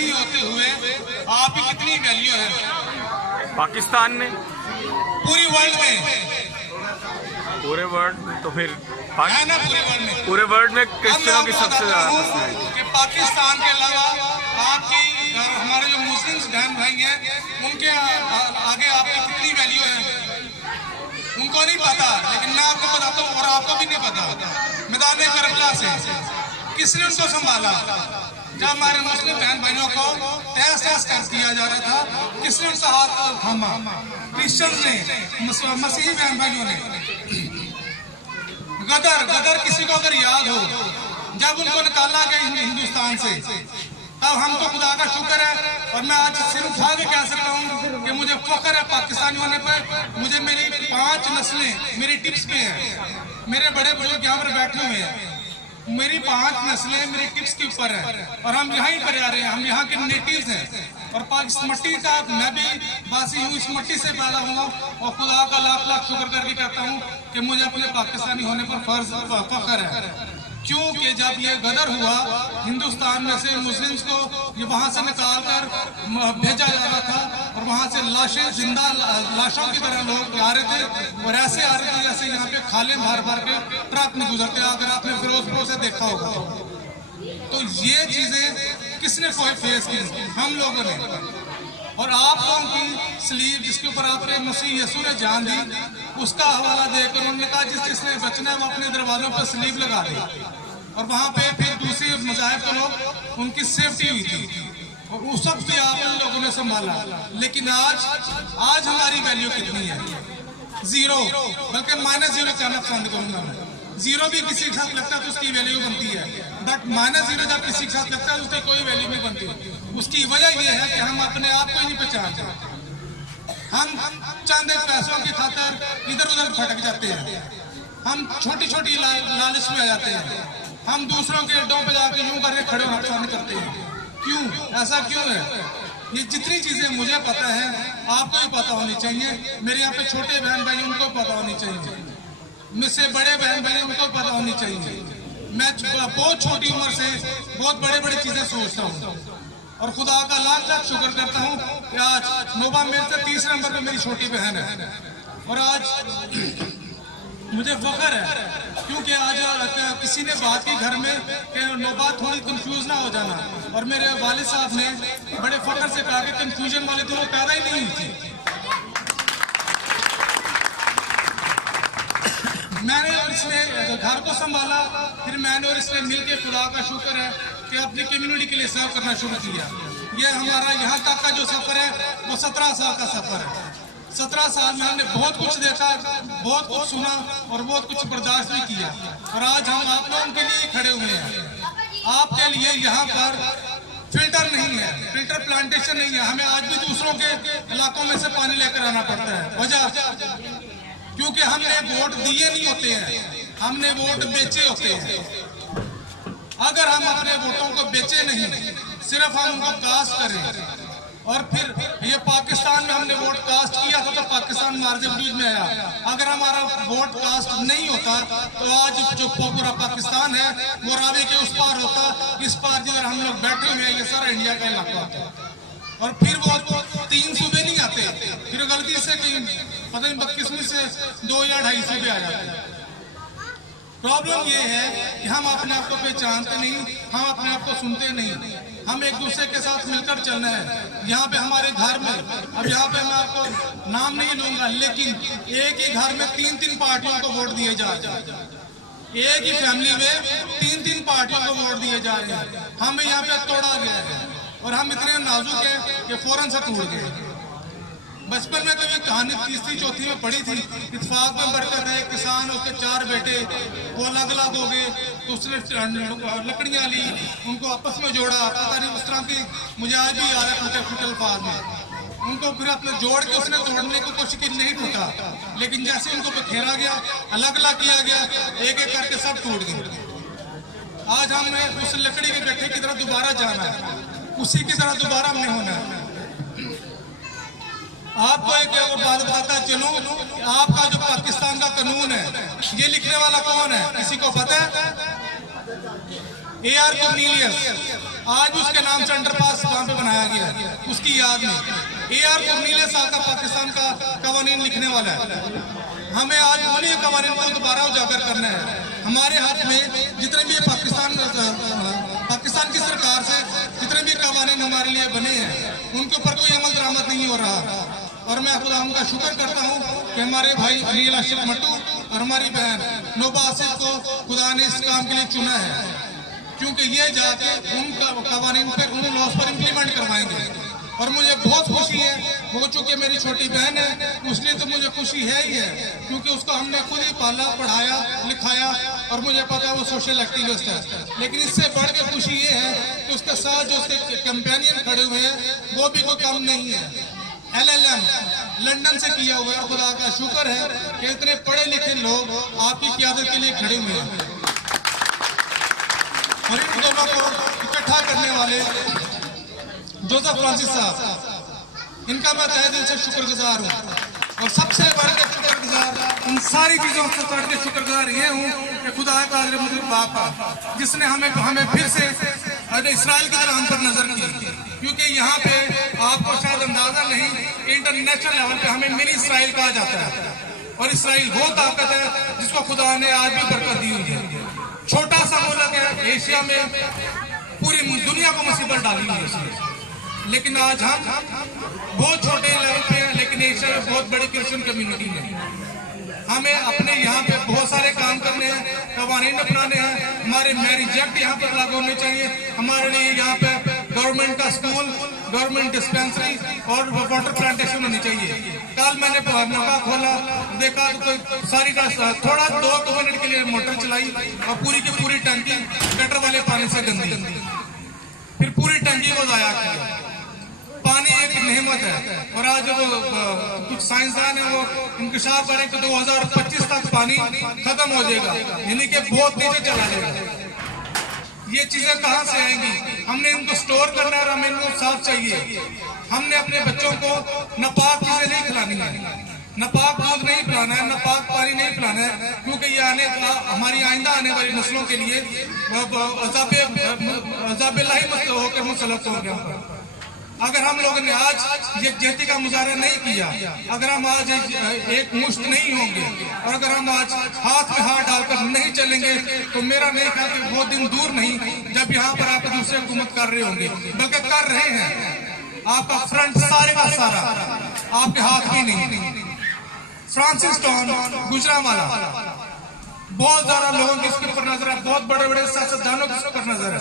मसीही होते हुए आपकी कितनी वैल्यू है पाकिस्तान में, पूरी वर्ल्ड में? पूरे वर्ल्ड में तो फिर है ना, पूरे वर्ल्ड में क्रिश्चियनों की सबसे ज्यादा कि पाकिस्तान के अलावा आपकी हमारे जो मुस्लिम बहन भाई हैं उनके आगे आपकी कितनी वैल्यू है उनको नहीं पता, लेकिन मैं आपको बताता हूँ और आपको भी नहीं पता। मैदान करबला से किसने उनको संभाला? जब हमारे मुस्लिम बहन भाइयों को तहस तहस कर दिया जा रहा था, किसने उनका हाथ थामा? क्रिश्चियन ने, मसीही बहन भाइयों ने। गदर किसी को अगर याद हो, जब उनको निकाला गया हिंदुस्तान से, तब हमको खुदा का शुक्र है। और मैं आज सिर उठा के कह सकता हूँ कि मुझे फख्र है पाकिस्तानी होने पर। मुझे मेरी 5 नस्लें मेरी टिप्स पे हैं। मेरे बड़े बुजुर्ग यहाँ पर बैठे हुए हैं, मेरी 5 नस्लें मेरी टिप्स के ऊपर है और हम यहीं पर आ रहे हैं। हम यहाँ के नेटिव्स हैं और इस मट्टी का मैं भी वासी हूँ, इस मट्टी से पैदा हुआ और खुदा का लाख लाख शुक्र करके कहता हूँ कि मुझे अपने पाकिस्तानी होने पर फख्र है। क्योंकि जब ये गदर हुआ हिंदुस्तान में से मुस्लिम्स को ये वहां से निकाल कर भेजा जा रहा था और वहां से लाशें, जिंदा लाशों की तरह लोग आ रहे थे और ऐसे आ रहे थे जैसे यहाँ पे खाले भर भर के ट्रक में गुजरते। अगर आपने फिरोजपुर से देखा होगा तो ये चीजें किसने फेस की? हम लोगों ने। और आप लोगों की स्लीव जिसके ऊपर आपने मसीह यीशु ने जान दी, उसका हवाला देकर उन्होंने कहा जिसने बचना है वो अपने दरवाजों पर स्लीव लगा दे। और वहां पे फिर दूसरे मज़ाहिब के लोग, उनकी सेफ्टी हुई थी और उस सब भी आप उन लोगों ने संभाला। लेकिन आज हमारी वैल्यू कितनी है? 0, बल्कि -0 कहना पसंद करूंगा मैं। 0 भी किसी के साथ लगता है तो उसकी वैल्यू बनती है, बट -0 जब किसी के साथ लगता है उसकी कोई वैल्यू नहीं बनती। उसकी वजह यह है कि हम अपने आप को ही नहीं पहचानते। हम चंद पैसों की खातिर इधर उधर भटक जाते हैं। हम छोटी छोटी लालच में आ जाते हैं। हम दूसरों के अड्डों पे जाके यूं करके खड़े होना पसंद करते हैं। क्यों? ऐसा क्यों है? ये जितनी चीजें मुझे पता है आपको भी पता होनी चाहिए। मेरे यहाँ पे छोटे बहन भाई उनको पता होनी चाहिए, मुझसे बड़े बहन भाई उनको पता होनी चाहिए। मैं बहुत छोटी उम्र से बहुत बड़े बड़े चीजें सोचता हूँ और खुदा का लाख लाख शुक्र करता हूँ कि आज नोबा मेरे से 3 नंबर पे मेरी छोटी बहन है। और आज मुझे फख्र है क्योंकि आज किसी ने बात की घर में कि नोबा थोड़ी कंफ्यूज ना हो जाना, और मेरे वालिद साहब ने बड़े फख्र से कहा कि कंफ्यूजन वाली तो वो पैदा ही नहीं हुई थी। मैंने और इसने घर को संभाला, फिर मैंने और इसने मिलकर खुदा का शुक्र है कि अपनी कम्युनिटी के लिए सर्व करना शुरू किया। ये हमारा यहाँ तक का जो सफर है वो 17 साल का सफर है। 17 साल में हमने बहुत कुछ देखा, बहुत कुछ सुना और बहुत कुछ बर्दाश्त भी किया। और आज हम आप लोगों के लिए खड़े हुए हैं। आपके लिए यहाँ पर फिल्टर नहीं है, फिल्टर प्लांटेशन नहीं है। हमें आज भी दूसरों के इलाकों में से पानी लेकर आना पड़ता है। वजह क्योंकि हमने वोट दिए नहीं होते हैं, हमने वोट बेचे होते हैं। अगर हम अपने वोटों को बेचे नहीं, सिर्फ हम उनको कास्ट करें। और फिर ये पाकिस्तान में हमने वोट कास्ट किया था तो पाकिस्तान मार्ज वजूद में आया। अगर हमारा वोट कास्ट नहीं होता तो आज जो पूरा पाकिस्तान है वो रावी के उस पार होता, इस पार जिधर हम लोग बैठे हुए हैं ये सारा इंडिया का इलाका होता। और फिर वो 3 सूबे नहीं आते, फिर गलती से कहीं पता नहीं बदकिस्मती से 2 या 2.5 सूबे आ जाते हैं। प्रॉब्लम ये है कि हम अपने आप को पहचानते नहीं, हम अपने आप को सुनते नहीं। हम एक दूसरे के साथ मिलकर चलना है। यहाँ पे हमारे घर में, अब यहाँ पे मैं आपको नाम नहीं लूंगा, लेकिन एक ही घर में 3-3 पार्टियों को वोट दिए जा रहे हैं। एक ही फैमिली में 3-3 पार्टियों को वोट दिए जा रहे हैं। हमें यहाँ पे तोड़ा गया है और हम इतने नाजुक हैं कि फौरन से टूट गए। बचपन में कभी कहानी 3री-4थी में पढ़ी थी, इत्तेफाक में बरकत है, किसान उसके 4 बेटे वो अलग अलग हो गए तो उसने लकड़ियां ली, उनको आपस में जोड़ा। पता नहीं उस तरह की मुझे आज भी याद है टूटे अल्फाज में। उनको फिर अपने जोड़ के उसने तोड़ने की कोशिश की, नहीं टूटा, लेकिन जैसे उनको बिखेरा गया, अलग अलग किया गया, एक एक करके सब टूट गए। आज हमें उस लकड़ी के गट्ठे की तरह दोबारा जाना है, उसी की तरह दोबारा हमने होना है। आपको एक और बात बताता चलूं, आपका जो पाकिस्तान का कानून है ये लिखने वाला कौन है? किसी को पता है? AR कुर्नीलियस, आज उसके नाम से अंडरपास वहां पे बनाया गया उसकी याद में। AR कुर्नीलियस आकर पाकिस्तान का कवानीन लिखने वाला है। हमें आज उन्हीं कवानीन को दोबारा उजागर करना है। हमारे हाथ में जितने भी पाकिस्तान की सरकार से जितने भी कवानीन हमारे लिए बने हैं उनके ऊपर कोई अमल दरामद नहीं हो रहा। और मैं खुदा का शुक्र करता हूँ कि हमारे भाई अनिल अशरफ मट्टू और हमारी बहन नोबा आसिफ को खुदा ने इस काम के लिए चुना है, क्योंकि ये जाके उन कवानीन पे उन लॉस पर इम्प्लीमेंट करवाएंगे। और मुझे बहुत खुशी है, वो चूंकि मेरी छोटी बहन है उसलिए तो मुझे खुशी है ही है, क्योंकि उसको हमने खुद ही पाला, पढ़ाया, लिखाया और मुझे पता है वो सोशल एक्टिविस्ट है। लेकिन इससे बढ़ के खुशी ये है कि उसके साथ जो उसके कंपेनियन खड़े हुए हैं वो भी कोई कम नहीं है। LLM लंदन से किया हुआ है। खुदा का शुक्र है कि इतने पढ़े लिखे लोग आपकी क़यादत के लिए खड़े हुए हैं। और इन दोनों को इकट्ठा करने वाले जोसेफ फ्रांसिस साहब, इनका मैं तहे दिल से शुक्रगुजार हूँ। और सबसे बढ़कर शुक्रगुजार उन सारी चीजों से बढ़कर शुक्रगुजार ये हूँ कि खुदा का बाप का, जिसने हमें फिर से इस्राइल की तरह हम पर नजर की। क्योंकि यहाँ पे आपको शायद अंदाजा नहीं, इंटरनेशनल लेवल पे हमें मिनी इस्राइल कहा जाता है। और इस्राइल वो ताकत है जिसको खुदा ने आज भी बरकत दी हुई है। छोटा सा मुल्क है एशिया में, पूरी दुनिया को मुसीबत डाली हुई है। लेकिन आज हम बहुत छोटे लेवल पे हैं, लेकिन एशिया में बहुत बड़ी क्रिश्चियन कम्युनिटी है। हमें अपने यहाँ पे बहुत सारे काम करने हैं, कवानीन अपनाने हैं। हमारे मैरिज एक्ट यहाँ पर लागू होने चाहिए। हमारे लिए यहाँ पे गवर्नमेंट का स्कूल, गवर्नमेंट डिस्पेंसरी और वाटर प्लांटेशन होनी चाहिए। कल मैंने नौका खोला, देखा तो सारी थोड़ा 2 मिनट के लिए मोटर चलाई और पूरी की पूरी टंकी गटर वाले पानी से गंदी, फिर पूरी टंकी को जाया किया। पानी एक नेमत है। और आज वो कुछ साइंसदान है वो इंकशाफ करें कि 2025 तक पानी खत्म हो जाएगा, यानी कि बहुत नीचे चला जाएगा। ये चीजें कहाँ से आएंगी? हमने इनको स्टोर करना है और हमें इनको साफ चाहिए। हमने अपने बच्चों को नापाक चीजें नहीं खिलानी है, नापाक दूध नहीं पिलाना है, नापाक पानी नहीं पिलाना है, क्योंकि ये हमारी आइंदा आने वाली नस्लों के लिए अज़ाब-ए-इलाही होकर मुसल्लत हो गया। अगर हम लोगों ने आज यकजहती का मुजाहरा नहीं किया, अगर हम आज एक मुश्त नहीं होंगे और अगर हम आज हाथ में हाथ डालकर नहीं चलेंगे, तो मेरा नहीं ख्याल कि वो दिन दूर नहीं जब यहाँ पर आप दूसरे हुकूमत कर रहे होंगे, बल्कि कर रहे हैं। आपका फ्रंट सारे का सारा आपके हाथ में नहीं। फ्रांसिस टॉन गुजरावाला, बहुत ज्यादा लोगों की इसके ऊपर नजर है, बहुत बड़े बड़े सियासतदानों की इसके ऊपर नजर है।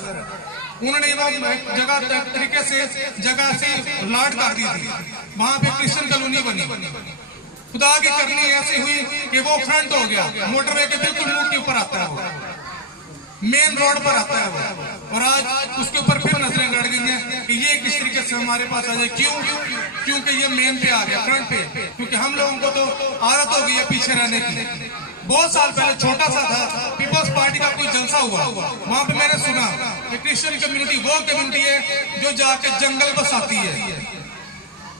उन्होंने जगह तरीके से जगह से लाट कर दी थी, वहां पे क्रिश्चियन कॉलोनी बनी। खुदा की करनी ऐसी हुई कि वो फ्रंट हो गया, मोटरवे के बिल्कुल मुंह के ऊपर आता है, वो मेन रोड पर आता है वो। और आज उसके ऊपर फिर नजरें गड़ गई हैं कि ये किस तरीके से हमारे पास आ जाए। क्योंकि ये मेन पे आ गया, फ्रंट पे। क्योंकि हम लोगों को तो आदत हो गई है पीछे रहने की। बहुत साल पहले छोटा सा था, पीपल्स पार्टी का कोई जलसा हुआ, वहां पे मैंने सुना कि क्रिश्चियन कम्युनिटी वो कम्युनिटी है जो जाके जंगल बसाती है।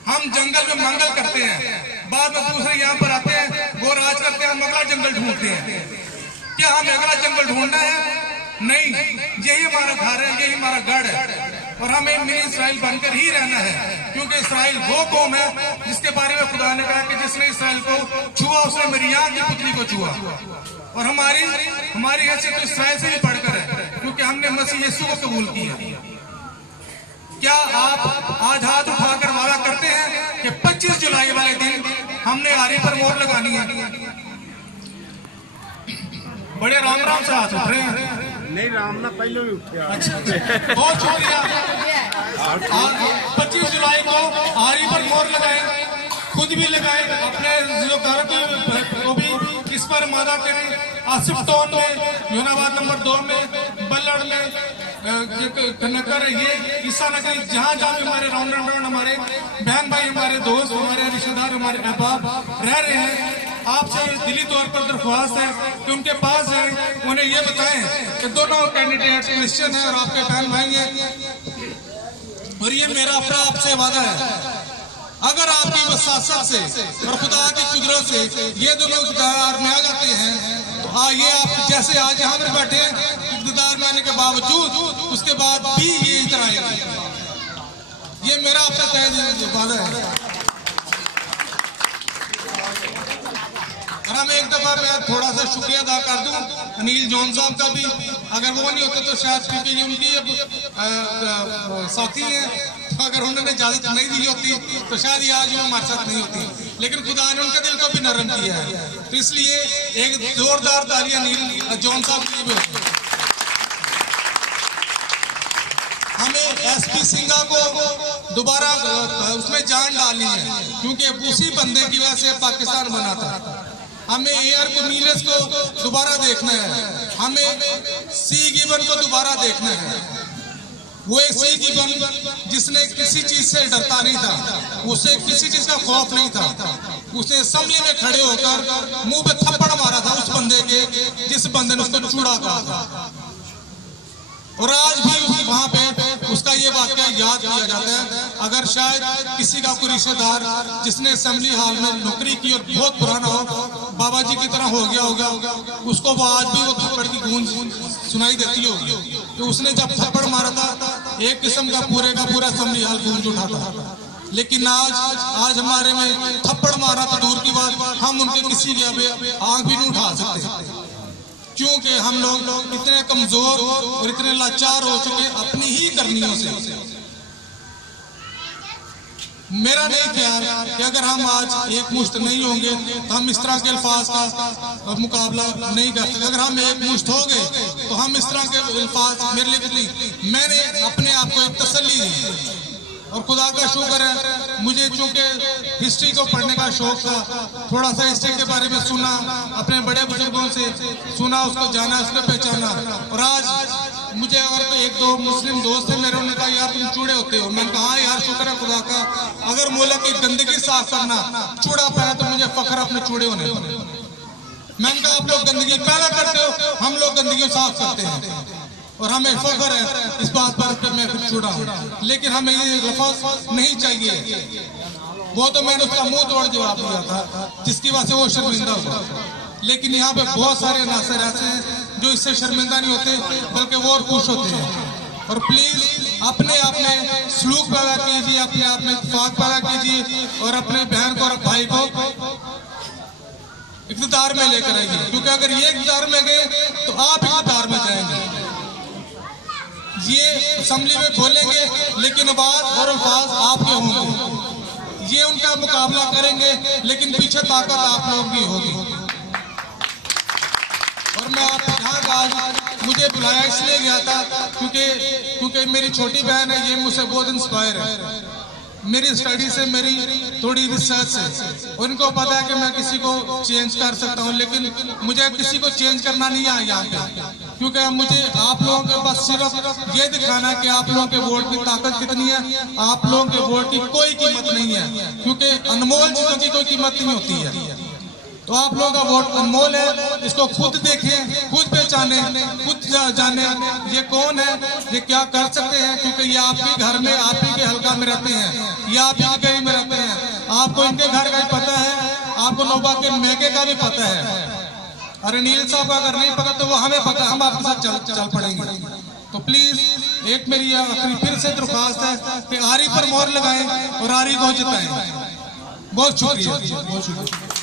हम जंगल में मंगल करते हैं, बाद में दूसरे यहाँ पर आते हैं, वो राज करते हैं, हम अगला जंगल ढूंढते हैं। क्या हमें अगला जंगल ढूंढना है? नहीं, यही हमारा घर है, यही हमारा गढ़ है। और हमें मिनी इस्राइल बनकर ही रहना है, क्योंकि इस्राइल वो कौम है जिसके बारे में खुदा ने कहा कि जिसने इस्राइल को छुआ उसने मरियम की पुत्री को छुआ। और हमारी हैसियत तो इस्राइल से भी बढ़कर है, क्योंकि हमने मसीह यीशु को कबूल किया। क्या आप आज हाथ उठाकर वादा करते हैं कि 25 जुलाई वाले दिन हमने आरी पर मोहर लगानी है? बड़े राम राम से हाथ उठ रहे हैं। नहीं, राम ना पहले भी उठे। अच्छा, बहुत शुक्रिया। 25 जुलाई को आरी पर मोहर लगाए, खुद भी लगाए, अपने जो घर को भी इस पर मादा करें। आसिफ टाउन में, यूनाबाद नंबर 2 में, बल्लड़ में, नगर, ये ईसा नगर, जहाँ जहाँ भी हमारे राउंड एंड राउंड हमारे बहन भाई, हमारे दोस्त, हमारे रिश्तेदार, हमारे अहबाब रह रहे हैं, आपसे दिली तौर पर दरख्वास्त है कि उनके पास है, उन्हें ये बताएं कि दोनों कैंडिडेट क्रिश्चियन है और आपके बहन भाई हैं। और ये मेरा अपना आपसे वादा है, अगर आपकी वसासत से और खुदा की कुदरत से ये दोनों इक़्तिदार में आ जाते हैं, तो ये आप जैसे आज यहाँ पर बैठे हैं, इक़्तिदार में के बावजूद उसके बाद भी ये इधर आएगा। ये मेरा आपसे तय वादा है। और हम एक दफा मैं थोड़ा सा शुक्रिया अदा कर दूं अनिल जॉन साहब का भी, अगर वो नहीं होते तो शायद क्योंकि ये उनकी साथी हैं, तो अगर उन्होंने इजाजत नहीं दी होती तो शायद ये आज वो हमारे साथ नहीं होती, लेकिन खुदा ने उनके दिल को भी नरम किया है। तो इसलिए एक जोरदार तालियां अनिल जॉन साहब की भी होती है। हमें एसपी सिंघा को दोबारा उसमें जान डालनी है, क्योंकि उसी बंदे की वजह से पाकिस्तान बना था। हमें एयर कम्युनिस्ट को दोबारा देखना है, हमें सी गिबन को दोबारा देखना है। वो एक सी गिबन जिसने किसी चीज से डरता नहीं था, उसे किसी चीज का खौफ नहीं था। उसने असेंबली में खड़े होकर मुंह पे थप्पड़ मारा था उस बंदे के जिस बंदे ने उसको चूड़ा कहा था। और आज भी वहां पे उसका ये वाकया याद किया जाता है। अगर शायद किसी का कोई रिश्तेदार जिसने असेंबली हॉल में नौकरी की और बहुत पुराना हो, बाबा जी की तरह हो गया होगा, उसको वो आज भी वो थप्पड़ की गूंज सुनाई देती होगी कि उसने जब थप्पड़ मारा था एक किस्म का पूरा असेंबली हॉल गूंज उठा था। लेकिन आज हमारे में थप्पड़ मारा तो दूर की बात, हम उनके किसी की आंख भी नहीं उठा सकते, क्योंकि हम लोग इतने कमजोर और इतने लाचार हो चुके अपनी ही करनियों से। मेरा नहीं ख्याल कि अगर हम आज एक मुश्त नहीं होंगे तो हम इस तरह के अल्फाज का मुकाबला नहीं कर सकते। अगर हम एक मुश्त हो गए तो हम इस तरह के अल्फाज मेरे लिए नहीं। मैंने अपने आप को एक तसल्ली दी और खुदा का शुक्र है, मुझे चूंकि हिस्ट्री को पढ़ने का शौक था, थोड़ा सा हिस्ट्री के बारे में सुना, अपने बड़े बुजुर्गों से सुना, उसको जाना, उसको पहचाना। और आज मुझे और एक दो मुस्लिम दोस्त थे मेरे, उन्होंने कहा यार तुम चूड़े होते हो। मैंने कहा यार शुक्र है खुदा का, अगर मुल्क की गंदगी साफ करना चूड़ा पाया तो मुझे फख्र अपने चूड़े होने पर। मैंने कहा आप लोग गंदगी पैदा करते हो, हम लोग गंदगी साफ करते हैं और हमें फख्र है इस बात पर कि मैं फिर चूड़ा हूं। लेकिन हमें ये लफ्ज़ नहीं चाहिए। वो तो मैंने उसका मुंह तोड़ जवाब दिया था जिसकी वजह से वो शर्मिंदा हुआ। लेकिन यहाँ पे बहुत सारे नासर ऐसे हैं जो इससे शर्मिंदा नहीं होते बल्कि वो और खुश होते हैं। और प्लीज अपने आप में सलूक पैदा कीजिए, अपने आप में इत्तेफाक पैदा कीजिए और अपने बहन को और भाई को इक़्तिदार में लेकर आइए, क्योंकि अगर ये इक़्तिदार में गए तो आप इक़्तिदार में जाएंगे। ये असेंबली में बोलेंगे लेकिन बात और अल्फाज आपके होंगे, ये उनका मुकाबला करेंगे लेकिन पीछे ताकत आप लोग की होगी। और मैं आप यहाँ आज मुझे बुलाया इसलिए गया था क्योंकि मेरी छोटी बहन है, ये मुझसे बहुत इंस्पायर है मेरी स्टडी से, मेरी थोड़ी रिसर्च से। उनको पता है कि मैं किसी को चेंज कर सकता हूँ, लेकिन मुझे किसी को चेंज करना नहीं आया यहाँ पे, क्योंकि मुझे आप लोगों के पास सिर्फ ये दिखाना है कि आप लोगों के वोट की ताकत कितनी है। आप लोगों के वोट की कोई कीमत नहीं है, क्योंकि अनमोल चीजों की कोई कीमत नहीं होती है। तो आप लोगों का वोट अनमोल है, इसको खुद देखें, खुद पहचाने, खुद जाने ये कौन है, ये क्या कर सकते हैं, क्योंकि ये आपके घर में, आप ही के हल्का में रहते हैं, ये आप ही के गली में रहते हैं। आपको इनके घर का भी पता है, आपको नौबा के मैके का भी पता है। अरे नील साहब का अगर नहीं पता तो वो हमें पता, हम आपके साथ चल पड़ेंगे। तो प्लीज एक मेरी आखिरी फिर से दरख्वास्त है कि आरी पर मोहर लगाएं और आरी को जिताएं। बहुत शुक्रिया, बहुत शुक्रिया।